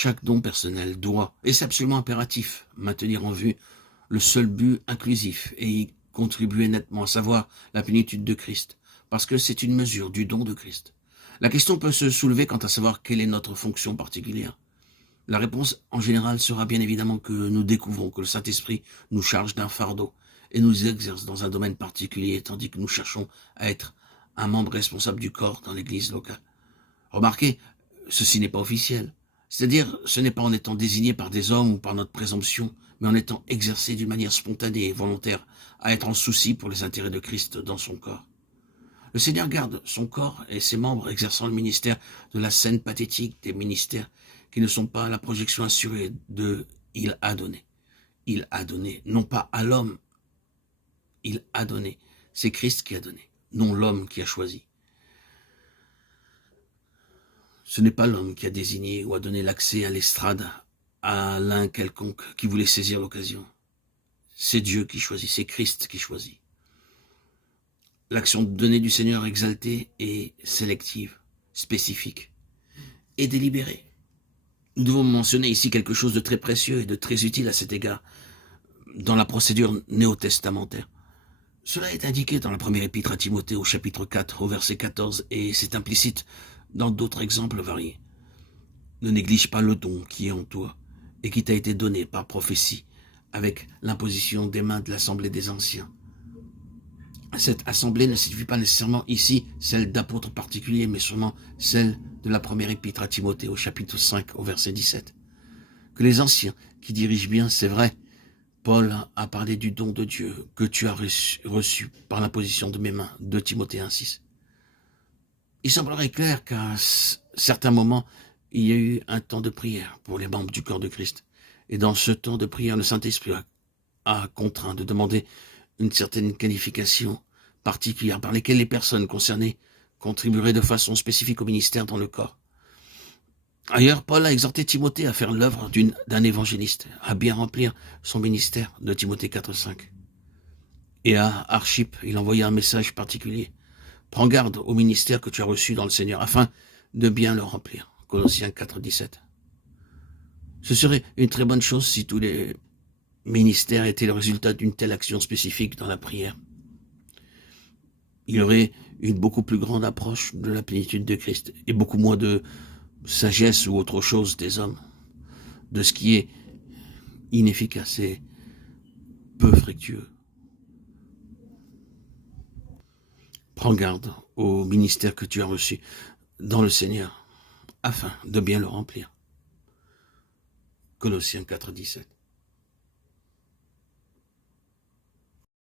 Chaque don personnel doit, et c'est absolument impératif, maintenir en vue le seul but inclusif et y contribuer nettement, à savoir la plénitude de Christ, parce que c'est une mesure du don de Christ. La question peut se soulever quant à savoir quelle est notre fonction particulière. La réponse, en général, sera bien évidemment que nous découvrons que le Saint-Esprit nous charge d'un fardeau et nous exerce dans un domaine particulier, tandis que nous cherchons à être un membre responsable du corps dans l'église locale. Remarquez, ceci n'est pas officiel. C'est-à-dire, ce n'est pas en étant désigné par des hommes ou par notre présomption, mais en étant exercé d'une manière spontanée et volontaire à être en souci pour les intérêts de Christ dans son corps. Le Seigneur garde son corps et ses membres exerçant le ministère de la scène pathétique des ministères qui ne sont pas la projection assurée de « il a donné ». Il a donné, non pas à l'homme, il a donné. C'est Christ qui a donné, non l'homme qui a choisi. Ce n'est pas l'homme qui a désigné ou a donné l'accès à l'estrade à l'un quelconque qui voulait saisir l'occasion. C'est Dieu qui choisit, c'est Christ qui choisit. L'action donnée du Seigneur exaltée est sélective, spécifique et délibérée. Nous devons mentionner ici quelque chose de très précieux et de très utile à cet égard dans la procédure néo-testamentaire. Cela est indiqué dans la première épître à Timothée au chapitre 4 au verset 14 et c'est implicite dans d'autres exemples variés. Ne néglige pas le don qui est en toi et qui t'a été donné par prophétie avec l'imposition des mains de l'assemblée des anciens. Cette assemblée ne signifie pas nécessairement ici celle d'apôtres particuliers, mais sûrement celle de la première épître à Timothée au chapitre 5 au verset 17. Que les anciens qui dirigent bien, c'est vrai, Paul a parlé du don de Dieu que tu as reçu par l'imposition de mes mains, de Timothée 1,6. Il semblerait clair qu'à certains moments, il y a eu un temps de prière pour les membres du corps de Christ. Et dans ce temps de prière, le Saint-Esprit a contraint de demander une certaine qualification particulière par lesquelles les personnes concernées contribueraient de façon spécifique au ministère dans le corps. Ailleurs, Paul a exhorté Timothée à faire l'œuvre d'un évangéliste, à bien remplir son ministère de Timothée 4,5. Et à Archippe, il envoya un message particulier. Prends garde au ministère que tu as reçu dans le Seigneur, afin de bien le remplir. Colossiens 4,17. Ce serait une très bonne chose si tous les ministère était le résultat d'une telle action spécifique dans la prière. Il y aurait une beaucoup plus grande approche de la plénitude de Christ et beaucoup moins de sagesse ou autre chose des hommes, de ce qui est inefficace et peu fructueux. Prends garde au ministère que tu as reçu dans le Seigneur afin de bien le remplir. Colossiens 4,17.